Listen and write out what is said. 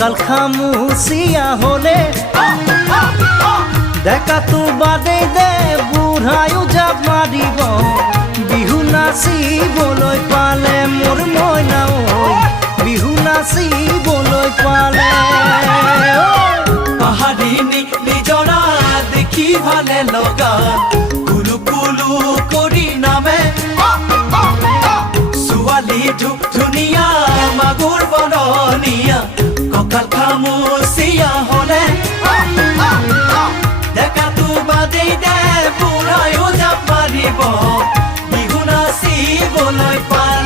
কঁকাল খামুচিয়া হলে ডেকাটো বাদেই দে বুঢ়ায়ো জাপ মাৰিব বিহু নাচিবলৈ পালে মোৰ মইনা ঐ বিহু নাচিবলৈ পালে পাহাৰিনী নিজৰা দেখি ভালে লগা কুলু কুলু কৰি নামে ছোৱালী ধুনীয়া মাগুৰ বৰণীয়া কঁকাল খামুচিয়া হলে ডেকাটো বাদেই দে বুঢ়ায়ো জাপ মাৰিব বিহু নাচিবলৈ পালে